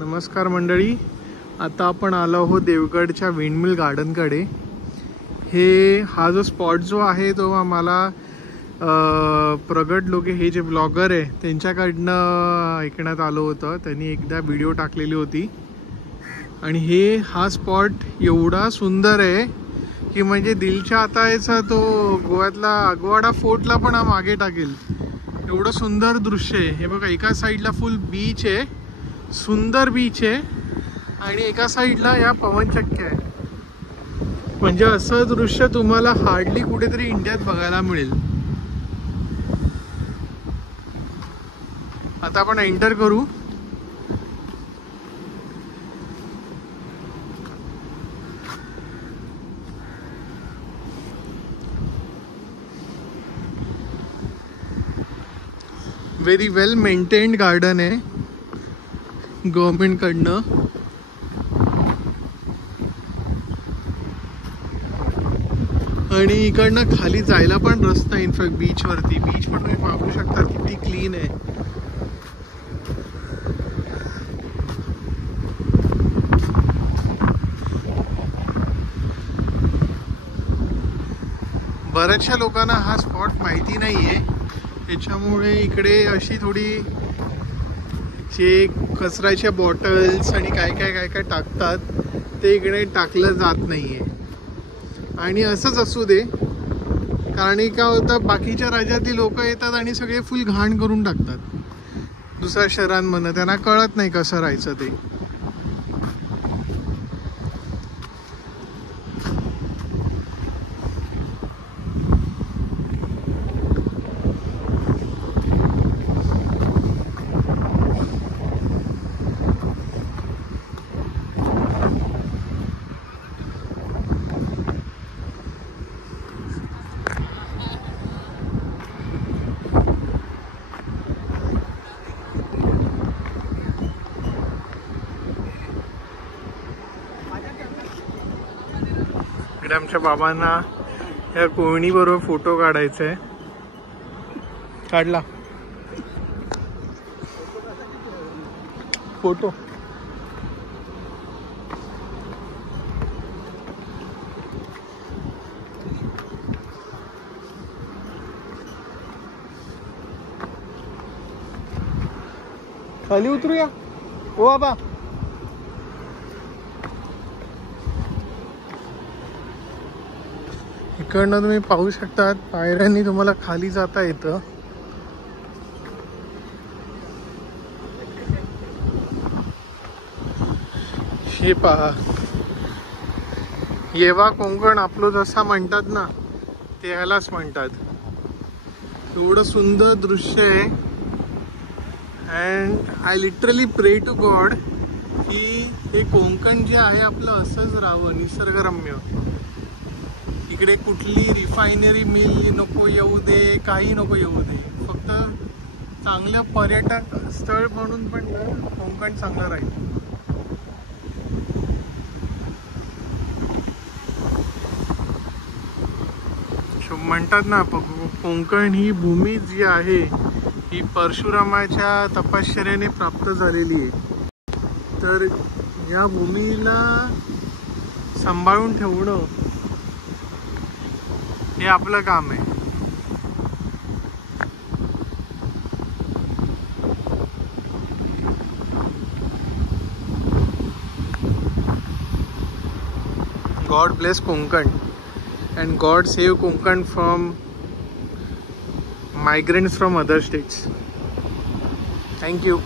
नमस्कार मंडळी, आता आपण आलो आहोत देवगडच्या विंडमिल गार्डनकडे। हा जो स्पॉट जो आहे तो आम्हाला प्रगट लोके हे जे ब्लॉगर आहे त्यांच्याकडनं ऐकण्यात आलं होतं। त्यांनी एकदा व्हिडिओ टाकलेली होती आणि हा स्पॉट एवढा सुंदर आहे की म्हणजे दिलच्या आता याचा तो गोव्यातला अगवाडा फोर्टला पण मागे टाकेल, एवढं सुंदर दृश्य आहे। हे बघा, एका साईडला फुल बीच आहे, सुंदर बीच आहे आणि एका साईडला या पवनचक्क्या आहे। म्हणजे असं दृश्य तुम्हाला हार्डली कुठेतरी इंडियात बघायला मिळेल। आता आपण एंटर करू। व्हेरी वेल मेंटेन्ड गार्डन आहे गव्हर्नमेंट कडनं। आणि इकडनं खाली जायला पण रस्ता, इनफॅक्ट बीच वरती बीच पण तुम्ही पाहू शकता किती क्लीन आहे। बऱ्याचशा लोकांना हा स्पॉट माहिती नाहीये, त्याच्यामुळे इकडे अशी थोडी जे कचऱ्याच्या बॉटल्स आणि काय काय टाकतात ते इकडे टाकलं जात नाहीये। आणि असंच असू दे, कारण काय होतं, बाकीच्या राज्यातली लोक येतात आणि सगळे फुल घाण करून टाकतात दुसऱ्या शहरांमधनं, त्यांना कळत नाही कसं राहायचं ते। आमच्या बाबांना या कोयणी बरोबर फोटो काढायचा आहे। काढला फोटो। खाली उतरूया ओ बाबा। इकडनं तुम्ही पाहू शकता पायऱ्यांनी तुम्हाला खाली जाता येतं। हे पहा, येवा कोंकण आपलं जसा म्हणतात ना, ते ह्यालाच म्हणतात। एवढं सुंदर दृश्य आहे। अँड आय लिटरली प्रे टू गॉड की हे कोंकण जे आहे आपलं असंच राहावं, निसर्गरम्य। इकडे कुठली रिफायनरी मिल नको येऊ दे, काही नको येऊ दे, फक्त चांगलं पर्यटक स्थळ म्हणून पण कोकण चांगलं राहील। म्हणतात ना, कोकण ही भूमी जी आहे ही परशुरामाच्या तपश्चर्याने प्राप्त झालेली आहे। तर या भूमीला सांभाळून ठेवणं हे आपलं काम आहे। God bless Konkan and God save Konkan from migrants from other states. Thank you.